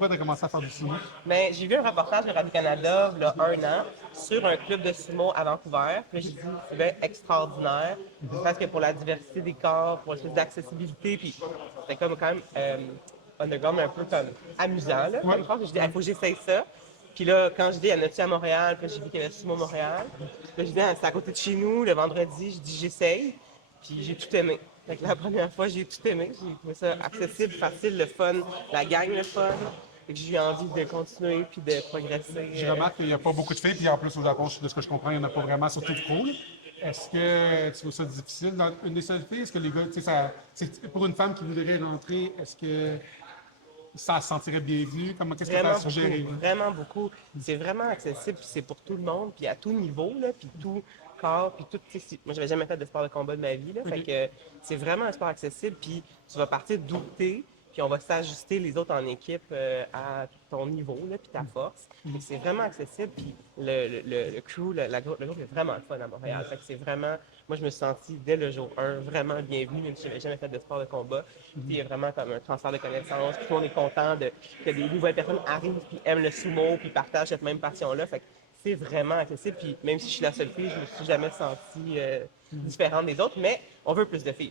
pourquoi tu as commencé à faire du sumo? Mais j'ai vu un reportage de Radio-Canada, il y a un an, sur un club de sumo à Vancouver. Puis là, j'ai dit, c'était extraordinaire. Parce que pour la diversité des corps, pour l'espèce d'accessibilité, puis c'était comme quand même underground, mais un peu comme amusant, là, Ouais. comme corps. J'ai dit, il faut que j'essaye ça. Puis là, quand je dis, il y en a-tu à Montréal? Puis là, j'ai vu qu'il y avait Sumo Montréal. Puis là, j'ai dit, ah, c'est à côté de chez nous, le vendredi. Je dis, j'essaye. Puis j'ai tout aimé. Fait que la première fois, j'ai tout aimé. J'ai trouvé ça accessible, facile, le fun, la gang, le fun. Fait que j'ai eu envie de continuer puis de progresser. Je remarque qu'il n'y a pas beaucoup de filles, puis en plus au Japon, de ce que je comprends, il n'y en a pas vraiment, surtout pro. Là. Est-ce que tu trouves ça difficile dans une des seules filles? Est-ce que les gars, tu sais, pour une femme qui voudrait rentrer, est-ce que ça se sentirait bienvenu? Qu'est-ce que tu as Vraiment suggéré? beaucoup, vraiment beaucoup. C'est vraiment accessible, puis c'est pour tout le monde, puis à tout niveau, là, puis tout corps, puis tout. Moi, j'avais jamais fait de sport de combat de ma vie, là, fait que c'est vraiment un sport accessible, puis tu vas partir d'où t'es, puis on va s'ajuster les autres en équipe à ton niveau, là, puis ta force. Fait que c'est vraiment accessible, puis le crew, le groupe est vraiment le fun à Montréal. Fait que c'est vraiment, moi, je me suis senti dès le jour 1 vraiment bienvenue, même si j'avais jamais fait de sport de combat. Puis il y a vraiment comme un transfert de connaissances, puis tout le monde est content que des nouvelles personnes arrivent, puis aiment le sumo, puis partagent cette même passion-là. Fait que c'est vraiment accessible, puis même si je suis la seule fille, je me suis jamais sentie différente des autres, mais on veut plus de filles.